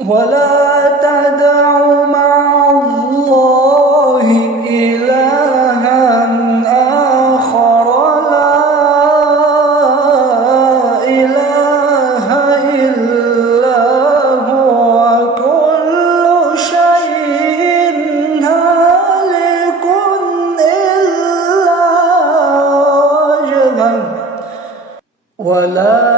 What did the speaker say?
ولا تدع مع الله إلها آخر لا إله إلا هو كل شيء هالك إلا وجهه ولا